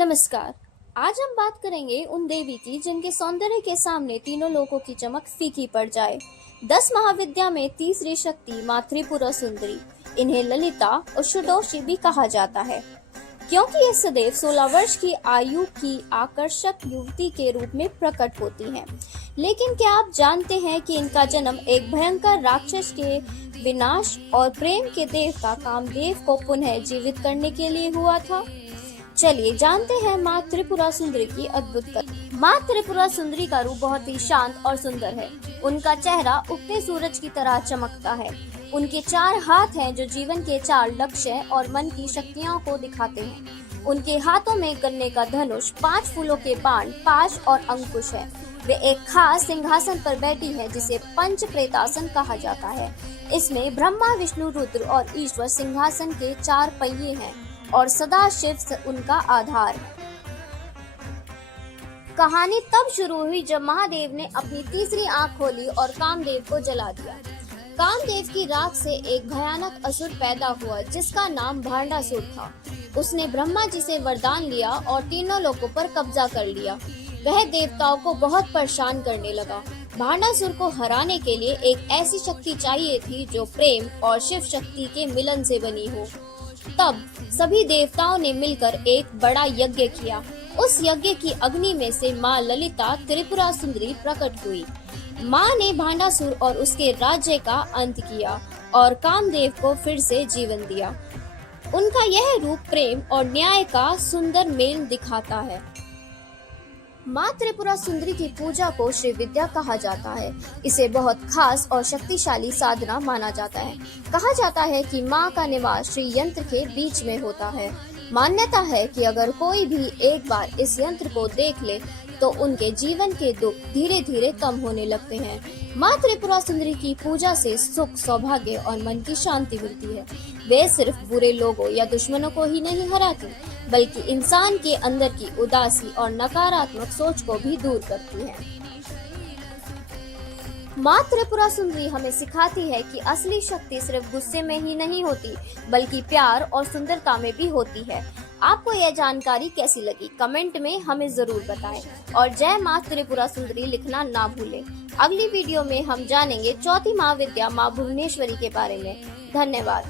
नमस्कार। आज हम बात करेंगे उन देवी की जिनके सौंदर्य के सामने तीनों लोकों की चमक फीकी पड़ जाए। 10 महाविद्या में तीसरी शक्ति माँ त्रिपुरा सुंदरी। इन्हें ललिता और षोडशी भी कहा जाता है क्योंकि ये सदैव 16 वर्ष की आयु की आकर्षक युवती के रूप में प्रकट होती हैं। लेकिन क्या आप जानते हैं कि इनका जन्म एक भयंकर राक्षस के विनाश और प्रेम के देवता कामदेव को पुनः जीवित करने के लिए हुआ था? चलिए जानते हैं माँ त्रिपुरा सुंदरी की अद्भुत कथा। माँ त्रिपुरा सुंदरी का रूप बहुत ही शांत और सुंदर है। उनका चेहरा उगते सूरज की तरह चमकता है। उनके 4 हाथ हैं जो जीवन के 4 लक्ष्य और मन की शक्तियों को दिखाते हैं। उनके हाथों में गन्ने का धनुष, 5 फूलों के बाण, पाश और अंकुश है। वे एक खास सिंहासन पर बैठी है जिसे पंच प्रेतासन कहा जाता है। इसमें ब्रह्मा, विष्णु, रुद्र और ईश्वर सिंहासन के 4 पहिए हैं और सदा शिव उनका आधार है। कहानी तब शुरू हुई जब महादेव ने अपनी तीसरी आंख खोली और कामदेव को जला दिया। कामदेव की राख से एक भयानक असुर पैदा हुआ जिसका नाम भांडासुर था। उसने ब्रह्मा जी से वरदान लिया और तीनों लोकों पर कब्जा कर लिया। वह देवताओं को बहुत परेशान करने लगा। भांडासुर को हराने के लिए एक ऐसी शक्ति चाहिए थी जो प्रेम और शिव शक्ति के मिलन से बनी हो। तब सभी देवताओं ने मिलकर एक बड़ा यज्ञ किया। उस यज्ञ की अग्नि में से माँ ललिता त्रिपुरा सुंदरी प्रकट हुई। माँ ने भांडासुर और उसके राज्य का अंत किया और कामदेव को फिर से जीवन दिया। उनका यह रूप प्रेम और न्याय का सुंदर मेल दिखाता है। माँ त्रिपुरा सुंदरी की पूजा को श्री विद्या कहा जाता है। इसे बहुत खास और शक्तिशाली साधना माना जाता है। कहा जाता है कि माँ का निवास श्री यंत्र के बीच में होता है। मान्यता है कि अगर कोई भी एक बार इस यंत्र को देख ले तो उनके जीवन के दुख धीरे धीरे कम होने लगते हैं। माँ त्रिपुरा सुंदरी की पूजा से सुख, सौभाग्य और मन की शांति मिलती है। वे सिर्फ बुरे लोगों या दुश्मनों को ही नहीं हराती बल्कि इंसान के अंदर की उदासी और नकारात्मक सोच को भी दूर करती है। माँ त्रिपुरा सुंदरी हमें सिखाती है कि असली शक्ति सिर्फ गुस्से में ही नहीं होती बल्कि प्यार और सुंदरता में भी होती है। आपको यह जानकारी कैसी लगी कमेंट में हमें जरूर बताएं और जय माँ त्रिपुरा सुंदरी लिखना ना भूलें। अगली वीडियो में हम जानेंगे चौथी महाविद्या माँ भुवनेश्वरी के बारे में। धन्यवाद।